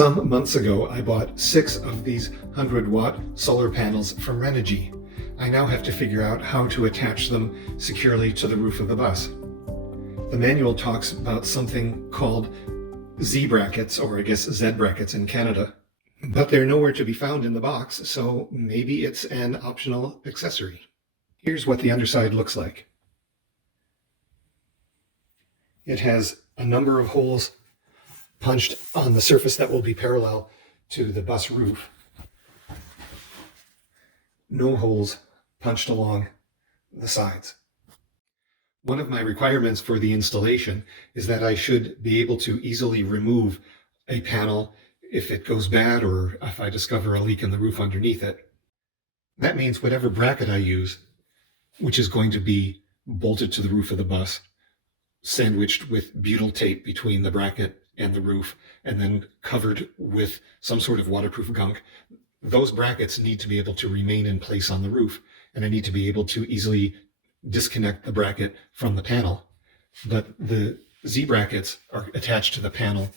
Some months ago, I bought 6 of these 100-watt solar panels from Renogy. I now have to figure out how to attach them securely to the roof of the bus. The manual talks about something called Z brackets, or I guess Z brackets in Canada, but they're nowhere to be found in the box, so maybe it's an optional accessory. Here's what the underside looks like. It has a number of holes punched on the surface that will be parallel to the bus roof. No holes punched along the sides. One of my requirements for the installation is that I should be able to easily remove a panel if it goes bad or if I discover a leak in the roof underneath it. That means whatever bracket I use, which is going to be bolted to the roof of the bus, sandwiched with butyl tape between the bracket and the roof, and then covered with some sort of waterproof gunk. Those brackets need to be able to remain in place on the roof, and I need to be able to easily disconnect the bracket from the panel. But the Z brackets are attached to the panel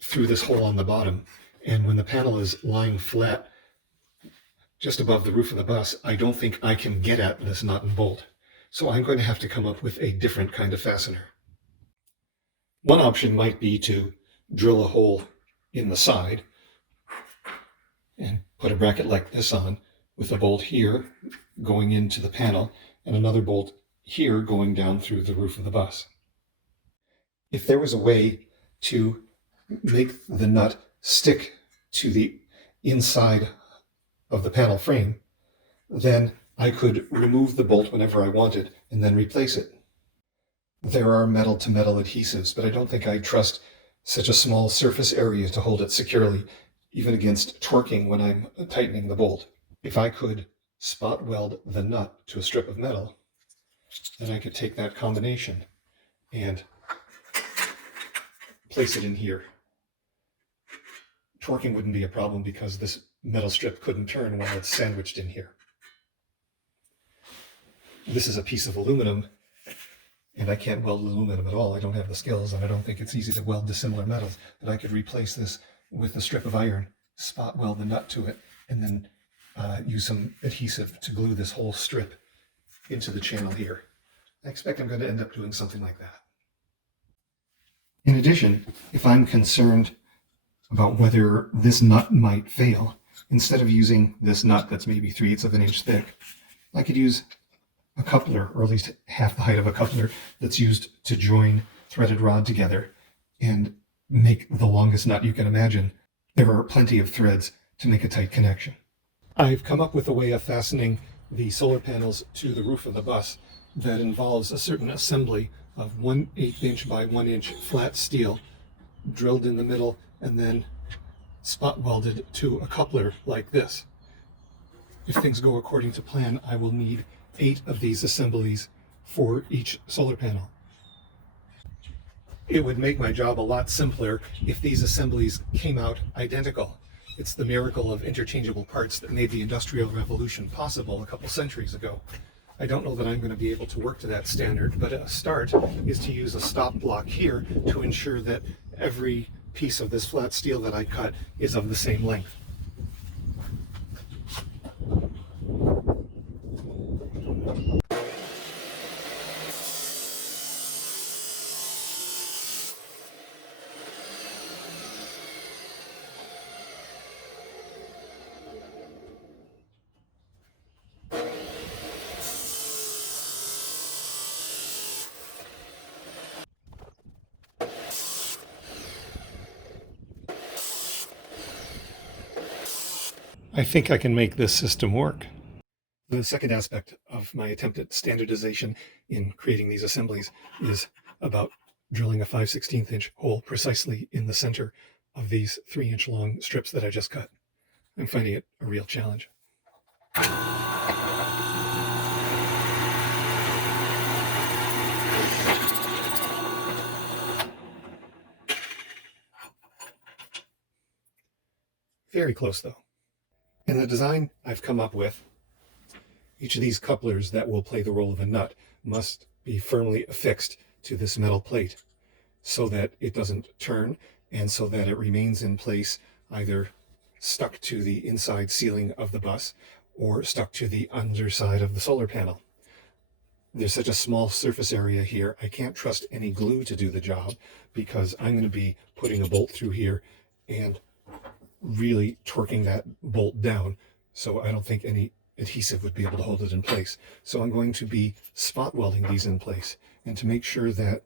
through this hole on the bottom, and when the panel is lying flat just above the roof of the bus, I don't think I can get at this nut and bolt. So I'm going to have to come up with a different kind of fastener. One option might be to drill a hole in the side and put a bracket like this on, with a bolt here going into the panel and another bolt here going down through the roof of the bus. If there was a way to make the nut stick to the inside of the panel frame, then I could remove the bolt whenever I wanted and then replace it. There are metal-to-metal adhesives, but I don't think I trust such a small surface area to hold it securely, even against torquing when I'm tightening the bolt. If I could spot weld the nut to a strip of metal, then I could take that combination and place it in here. Torquing wouldn't be a problem because this metal strip couldn't turn while it's sandwiched in here. This is a piece of aluminum, and I can't weld aluminum at all. I don't have the skills, and I don't think it's easy to weld dissimilar metals. But I could replace this with a strip of iron, spot weld the nut to it, and then use some adhesive to glue this whole strip into the channel here. I expect I'm going to end up doing something like that. In addition, if I'm concerned about whether this nut might fail, instead of using this nut that's maybe 3/8 of an inch thick, I could use a coupler, or at least half the height of a coupler, that's used to join threaded rod together and make the longest nut you can imagine. There are plenty of threads to make a tight connection. I've come up with a way of fastening the solar panels to the roof of the bus that involves a certain assembly of 1/8 inch by 1 inch flat steel drilled in the middle and then spot welded to a coupler like this. If things go according to plan, I will need 8 of these assemblies for each solar panel. It would make my job a lot simpler if these assemblies came out identical. It's the miracle of interchangeable parts that made the Industrial Revolution possible a couple centuries ago. I don't know that I'm going to be able to work to that standard, but a start is to use a stop block here to ensure that every piece of this flat steel that I cut is of the same length. I think I can make this system work. The second aspect of my attempt at standardization in creating these assemblies is about drilling a 5/16 inch hole precisely in the center of these 3-inch long strips that I just cut. I'm finding it a real challenge. Very close though. In the design I've come up with, each of these couplers that will play the role of a nut must be firmly affixed to this metal plate so that it doesn't turn and so that it remains in place, either stuck to the inside ceiling of the bus or stuck to the underside of the solar panel. There's such a small surface area here, I can't trust any glue to do the job, because I'm going to be putting a bolt through here and really torquing that bolt down, so I don't think any adhesive would be able to hold it in place. So I'm going to be spot welding these in place, and to make sure that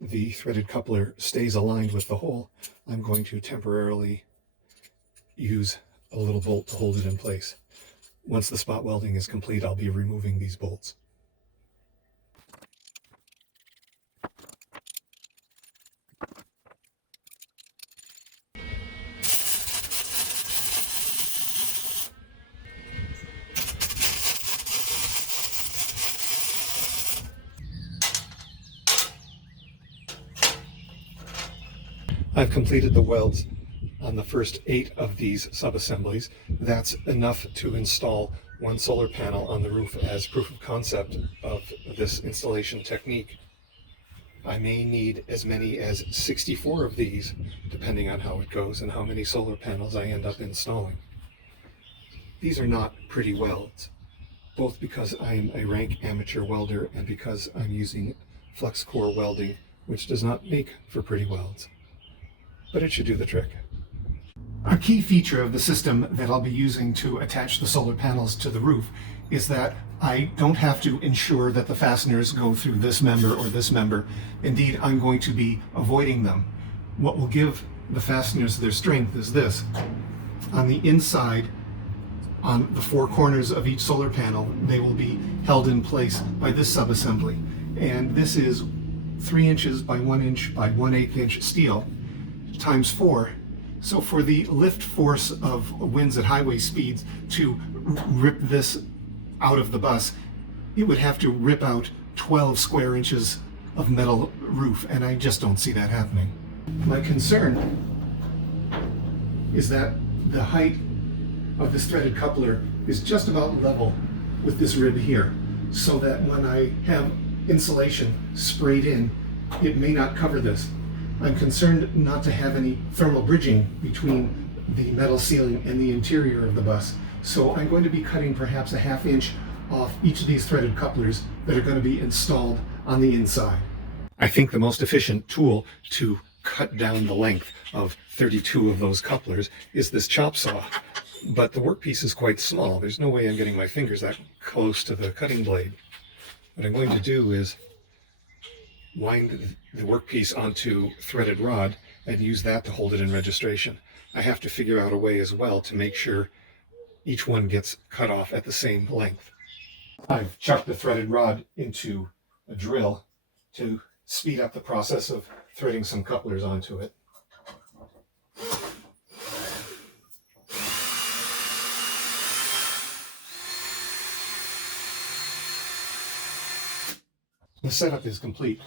the threaded coupler stays aligned with the hole, I'm going to temporarily use a little bolt to hold it in place. Once the spot welding is complete, I'll be removing these bolts. I've completed the welds on the first 8 of these sub-assemblies. That's enough to install one solar panel on the roof as proof of concept of this installation technique. I may need as many as 64 of these, depending on how it goes and how many solar panels I end up installing. These are not pretty welds, both because I'm a rank amateur welder and because I'm using flux core welding, which does not make for pretty welds. But it should do the trick. A key feature of the system that I'll be using to attach the solar panels to the roof is that I don't have to ensure that the fasteners go through this member or this member. Indeed, I'm going to be avoiding them. What will give the fasteners their strength is this. On the inside, on the 4 corners of each solar panel, they will be held in place by this subassembly. And this is 3 inches by 1 inch by 1/8 inch steel times 4. So for the lift force of winds at highway speeds to rip this out of the bus, it would have to rip out 12 square inches of metal roof, and I just don't see that happening. My concern is that the height of this threaded coupler is just about level with this rib here, so that when I have insulation sprayed in, it may not cover this. I'm concerned not to have any thermal bridging between the metal ceiling and the interior of the bus, so I'm going to be cutting perhaps a 1/2 inch off each of these threaded couplers that are going to be installed on the inside. I think the most efficient tool to cut down the length of 32 of those couplers is this chop saw, but the workpiece is quite small. There's no way I'm getting my fingers that close to the cutting blade. What I'm going to do is wind the workpiece onto threaded rod and use that to hold it in registration. I have to figure out a way as well to make sure each one gets cut off at the same length. I've chucked the threaded rod into a drill to speed up the process of threading some couplers onto it. The setup is complete.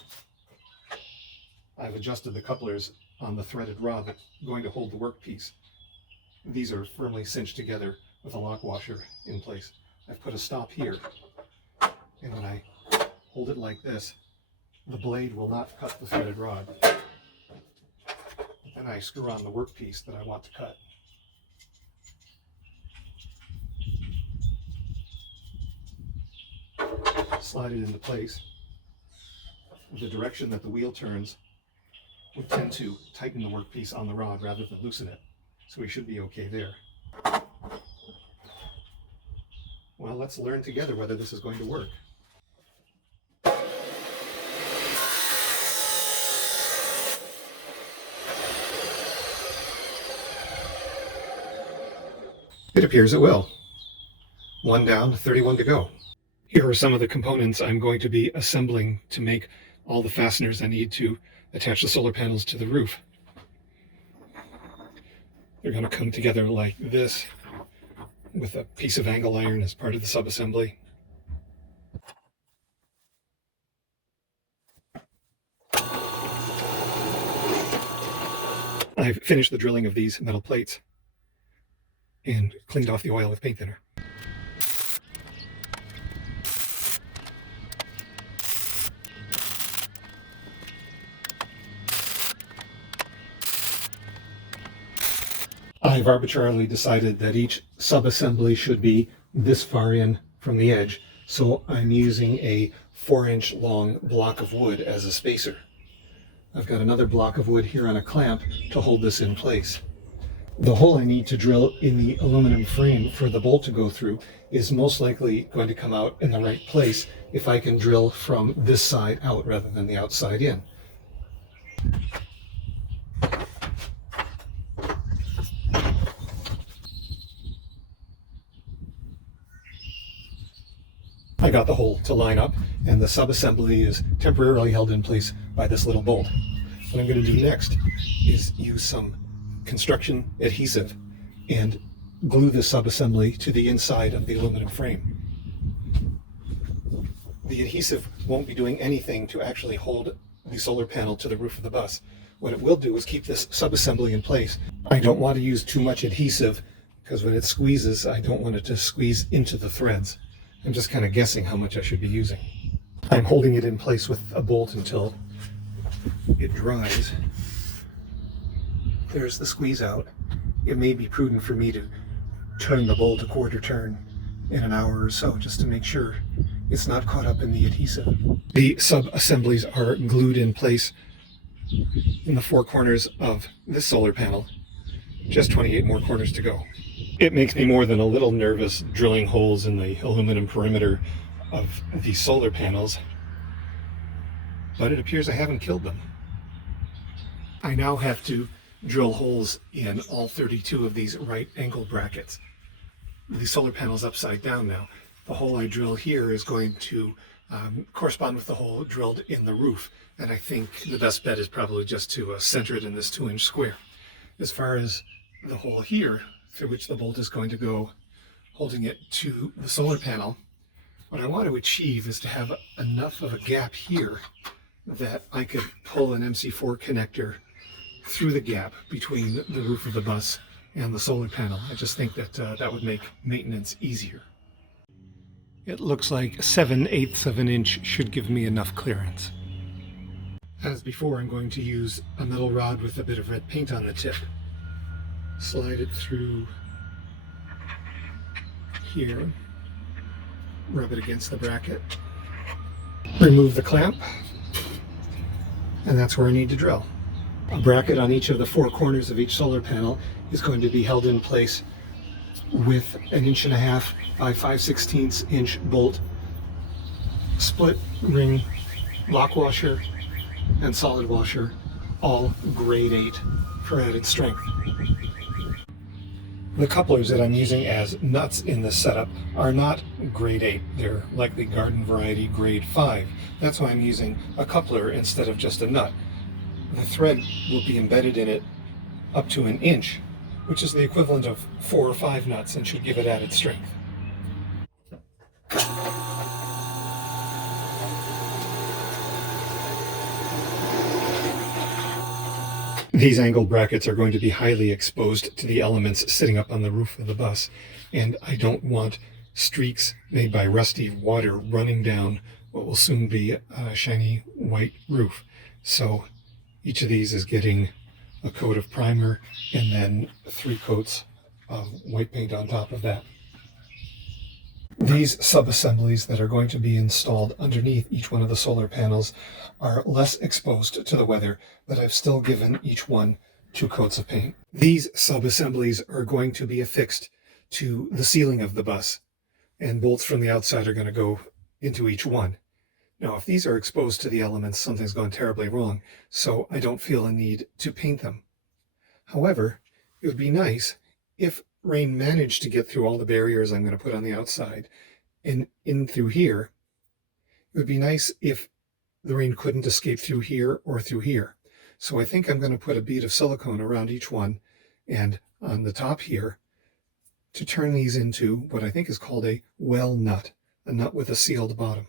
I've adjusted the couplers on the threaded rod that's going to hold the workpiece. These are firmly cinched together with a lock washer in place. I've put a stop here, and when I hold it like this, the blade will not cut the threaded rod. And I screw on the workpiece that I want to cut. Slide it into place. The direction that the wheel turns would tend to tighten the workpiece on the rod rather than loosen it. So we should be okay there. Well, let's learn together whether this is going to work. It appears it will. 1 down, 31 to go. Here are some of the components I'm going to be assembling to make all the fasteners I need to attach the solar panels to the roof. They're going to come together like this with a piece of angle iron as part of the subassembly. I've finished the drilling of these metal plates and cleaned off the oil with paint thinner. I've arbitrarily decided that each subassembly should be this far in from the edge, so I'm using a 4-inch long block of wood as a spacer. I've got another block of wood here on a clamp to hold this in place. The hole I need to drill in the aluminum frame for the bolt to go through is most likely going to come out in the right place if I can drill from this side out rather than the outside in. I got the hole to line up, and the subassembly is temporarily held in place by this little bolt. What I'm going to do next is use some construction adhesive and glue the subassembly to the inside of the aluminum frame. The adhesive won't be doing anything to actually hold the solar panel to the roof of the bus. What it will do is keep this subassembly in place. I don't want to use too much adhesive because when it squeezes, I don't want it to squeeze into the threads. I'm just kind of guessing how much I should be using. I'm holding it in place with a bolt until it dries. There's the squeeze out. It may be prudent for me to turn the bolt a quarter turn in an hour or so just to make sure it's not caught up in the adhesive. The sub-assemblies are glued in place in the 4 corners of this solar panel. Just 28 more corners to go. It makes me more than a little nervous drilling holes in the aluminum perimeter of the solar panels, but it appears I haven't killed them. I now have to drill holes in all 32 of these right angle brackets. The solar panel's upside down now. The hole I drill here is going to correspond with the hole drilled in the roof, and I think the best bet is probably just to center it in this 2-inch square. As far as the hole here, through which the bolt is going to go, holding it to the solar panel, what I want to achieve is to have enough of a gap here that I could pull an MC4 connector through the gap between the roof of the bus and the solar panel. I just think that that would make maintenance easier. It looks like 7/8 of an inch should give me enough clearance. As before, I'm going to use a metal rod with a bit of red paint on the tip. Slide it through here, rub it against the bracket, remove the clamp, and that's where I need to drill. A bracket on each of the 4 corners of each solar panel is going to be held in place with an 1.5 by 5/16 inch bolt, split ring lock washer, and solid washer, all grade 8 for added strength. The couplers that I'm using as nuts in this setup are not grade 8. They're likely garden variety grade 5. That's why I'm using a coupler instead of just a nut. The thread will be embedded in it up to 1 inch, which is the equivalent of 4 or 5 nuts and should give it added strength. These angle brackets are going to be highly exposed to the elements sitting up on the roof of the bus, and I don't want streaks made by rusty water running down what will soon be a shiny white roof. So each of these is getting a coat of primer and then 3 coats of white paint on top of that. These sub-assemblies that are going to be installed underneath each one of the solar panels are less exposed to the weather, but I've still given each one 2 coats of paint. These sub-assemblies are going to be affixed to the ceiling of the bus, and bolts from the outside are going to go into each one. Now, if these are exposed to the elements, something's gone terribly wrong, so I don't feel a need to paint them. However, it would be nice if rain managed to get through all the barriers I'm going to put on the outside and in through here. It would be nice if the rain couldn't escape through here or through here. So I think I'm going to put a bead of silicone around each one and on the top here to turn these into what I think is called a well nut, a nut with a sealed bottom.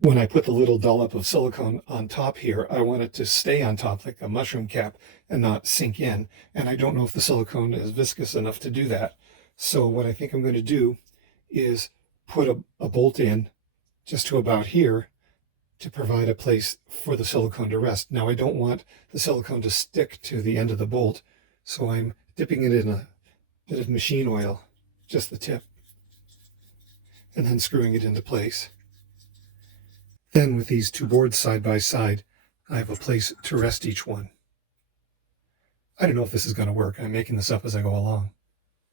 When I put the little dollop of silicone on top here, I want it to stay on top like a mushroom cap and not sink in. And I don't know if the silicone is viscous enough to do that. So what I think I'm going to do is put a bolt in just to about here to provide a place for the silicone to rest. Now I don't want the silicone to stick to the end of the bolt, so I'm dipping it in a bit of machine oil, just the tip, and then screwing it into place. Then with these two boards side by side, I have a place to rest each one. I don't know if this is going to work. I'm making this up as I go along.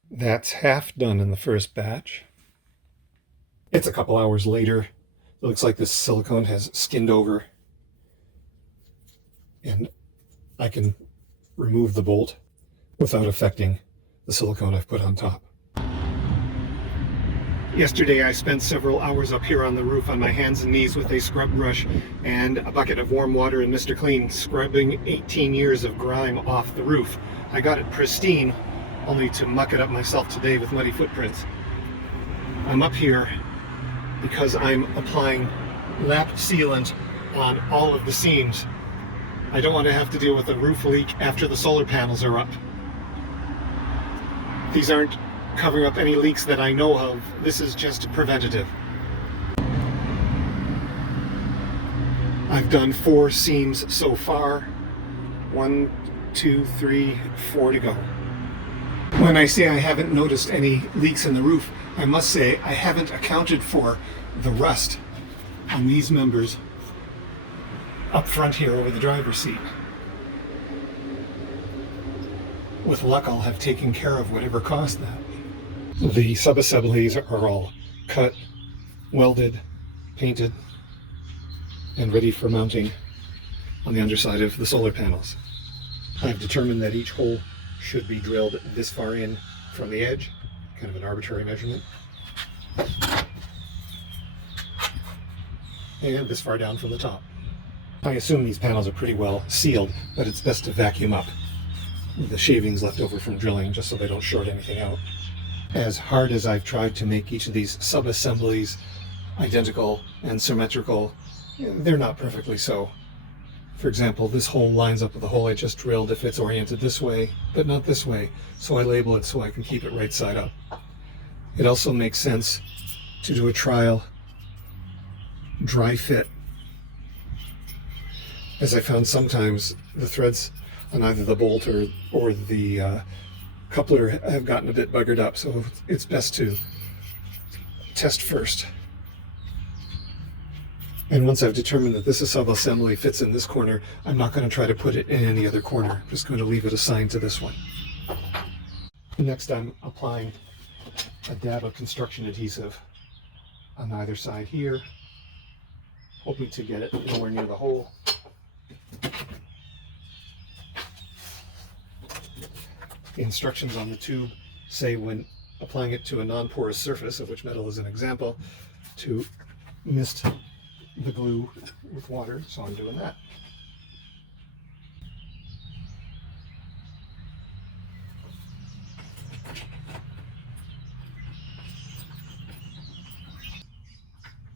That's half done in the first batch. It's a couple hours later. It looks like this silicone has skinned over, and I can remove the bolt without affecting the silicone I've put on top. Yesterday I spent several hours up here on the roof on my hands and knees with a scrub brush and a bucket of warm water and Mr. Clean, scrubbing 18 years of grime off the roof. I got it pristine, only to muck it up myself today with muddy footprints. I'm up here because I'm applying lap sealant on all of the seams. I don't want to have to deal with a roof leak after the solar panels are up. These aren't covering up any leaks that I know of. This is just preventative. I've done 4 seams so far. 1, 2, 3, 4 to go. When I say I haven't noticed any leaks in the roof, I must say I haven't accounted for the rust on these members up front here over the driver's seat. With luck, I'll have taken care of whatever caused that. The sub-assemblies are all cut, welded, painted, and ready for mounting on the underside of the solar panels. I've determined that each hole should be drilled this far in from the edge, kind of an arbitrary measurement, and this far down from the top. I assume these panels are pretty well sealed, but it's best to vacuum up the shavings left over from drilling just so they don't short anything out. As hard as I've tried to make each of these sub-assemblies identical and symmetrical, they're not perfectly so. For example, this hole lines up with the hole I just drilled if it's oriented this way, but not this way, so I label it so I can keep it right side up. It also makes sense to do a trial dry fit, as I found sometimes the threads on either the bolt or the coupler have gotten a bit buggered up, so it's best to test first. And once I've determined that this sub-assembly fits in this corner, I'm not going to try to put it in any other corner. I'm just going to leave it assigned to this one. Next, I'm applying a dab of construction adhesive on either side here, hoping to get it nowhere near the hole. The instructions on the tube say when applying it to a non-porous surface, of which metal is an example, to mist the glue with water, so I'm doing that.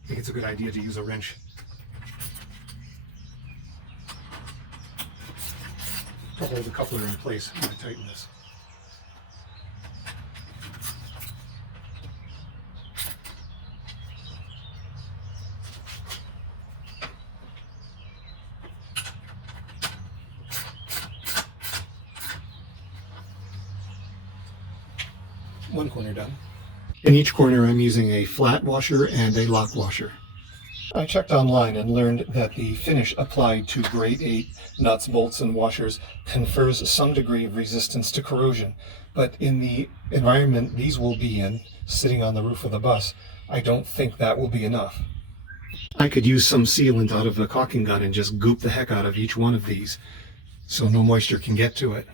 I think it's a good idea to use a wrench. To hold the coupler in place when I tighten this. One corner done. In each corner I'm using a flat washer and a lock washer. I checked online and learned that the finish applied to grade 8 nuts, bolts, and washers confers some degree of resistance to corrosion, but in the environment these will be in, sitting on the roof of the bus, I don't think that will be enough. I could use some sealant out of a caulking gun and just goop the heck out of each one of these, so no moisture can get to it.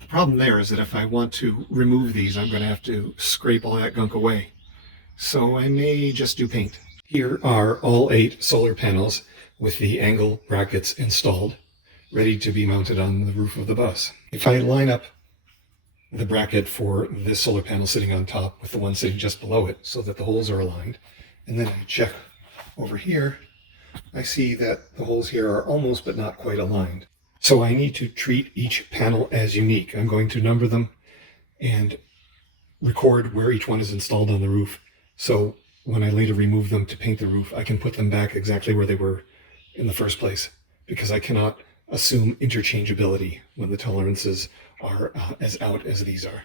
The problem there is that if I want to remove these, I'm going to have to scrape all that gunk away. So I may just do paint. Here are all 8 solar panels with the angle brackets installed, ready to be mounted on the roof of the bus. If I line up the bracket for this solar panel sitting on top with the one sitting just below it so that the holes are aligned, and then I check over here, I see that the holes here are almost but not quite aligned. So I need to treat each panel as unique. I'm going to number them and record where each one is installed on the roof. So when I later remove them to paint the roof, I can put them back exactly where they were in the first place, because I cannot assume interchangeability when the tolerances are as out as these are.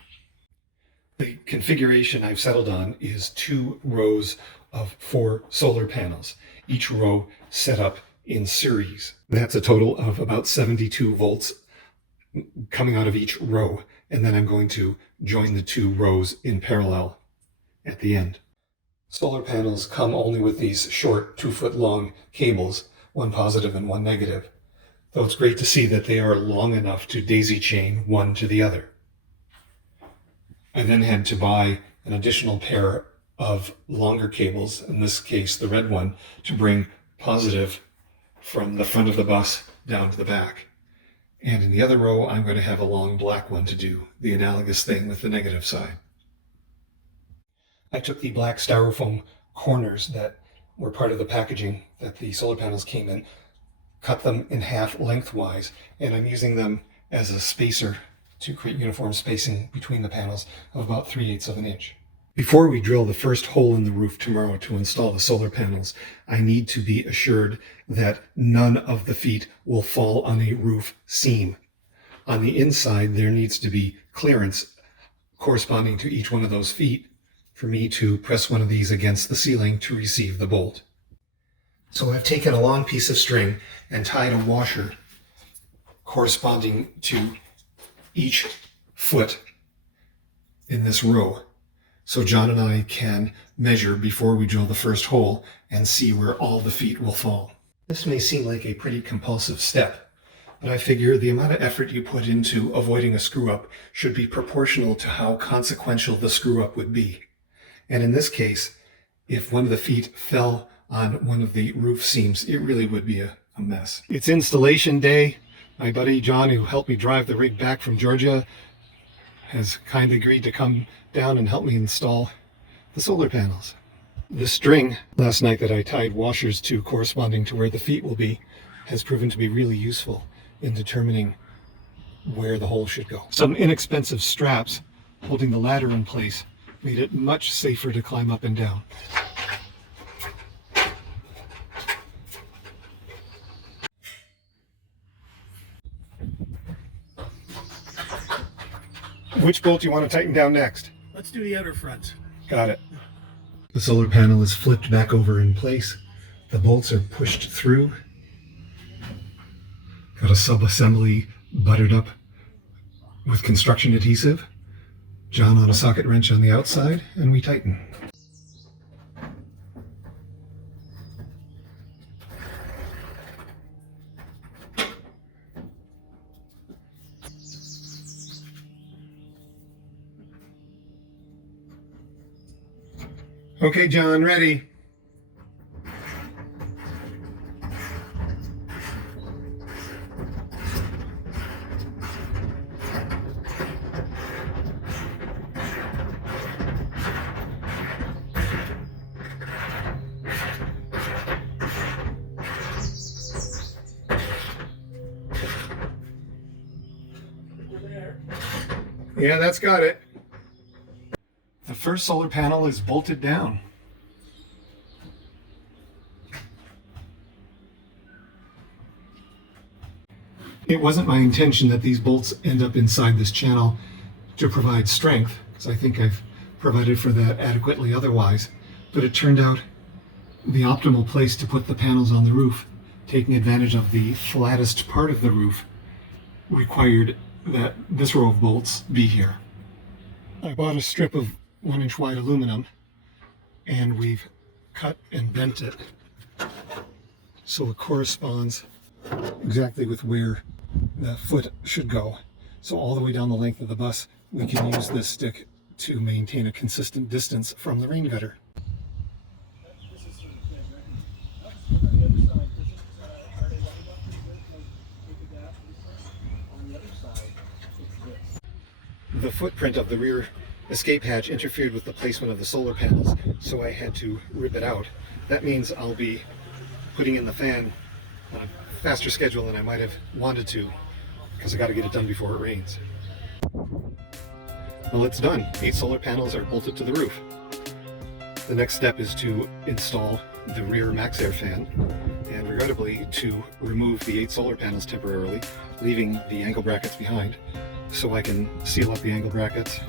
The configuration I've settled on is 2 rows of 4 solar panels, each row set up in series. That's a total of about 72 volts coming out of each row, and then I'm going to join the 2 rows in parallel at the end. Solar panels come only with these short 2-foot long cables, one positive and one negative, though it's great to see that they are long enough to daisy chain one to the other. I then had to buy an additional pair of longer cables, in this case the red one, to bring positive from the front of the bus down to the back. And in the other row, I'm going to have a long black one to do the analogous thing with the negative side. I took the black styrofoam corners that were part of the packaging that the solar panels came in, cut them in half lengthwise, and I'm using them as a spacer to create uniform spacing between the panels of about 3/8 of an inch. Before we drill the first hole in the roof tomorrow to install the solar panels, I need to be assured that none of the feet will fall on a roof seam. On the inside, there needs to be clearance corresponding to each one of those feet for me to press one of these against the ceiling to receive the bolt. So I've taken a long piece of string and tied a washer corresponding to each foot in this row, so John and I can measure before we drill the first hole and see where all the feet will fall. This may seem like a pretty compulsive step, but I figure the amount of effort you put into avoiding a screw-up should be proportional to how consequential the screw-up would be. And in this case, if one of the feet fell on one of the roof seams, it really would be a mess. It's installation day. My buddy John, who helped me drive the rig back from Georgia, has kindly agreed to come down and help me install the solar panels. The string last night that I tied washers to corresponding to where the feet will be has proven to be really useful in determining where the hole should go. Some inexpensive straps holding the ladder in place made it much safer to climb up and down. Which bolt do you want to tighten down next? Let's do the outer front. Got it. The solar panel is flipped back over in place. The bolts are pushed through. Got a Subassembly buttered up with construction adhesive. John on a socket wrench on the outside, and we tighten. Okay, John, ready. Yeah, that's got it. The first solar panel is bolted down. It wasn't my intention that these bolts end up inside this channel to provide strength, because I think I've provided for that adequately otherwise, but it turned out the optimal place to put the panels on the roof, taking advantage of the flattest part of the roof, required that this row of bolts be here. I bought a strip of 1-inch wide aluminum, and we've cut and bent it so it corresponds exactly with where the foot should go. So all the way down the length of the bus, we can use this stick to maintain a consistent distance from the rain gutter. The footprint of the rear escape hatch interfered with the placement of the solar panels, so I had to rip it out. That means I'll be putting in the fan on a faster schedule than I might have wanted to, because I got to get it done before it rains. Well, it's done. 8 solar panels are bolted to the roof. The next step is to install the rear MaxxAir fan, and regrettably to remove the 8 solar panels temporarily, leaving the angle brackets behind, so I can seal up the angle brackets,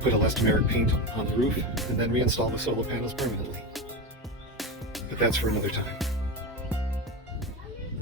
put elastomeric paint on the roof, and then reinstall the solar panels permanently. But that's for another time.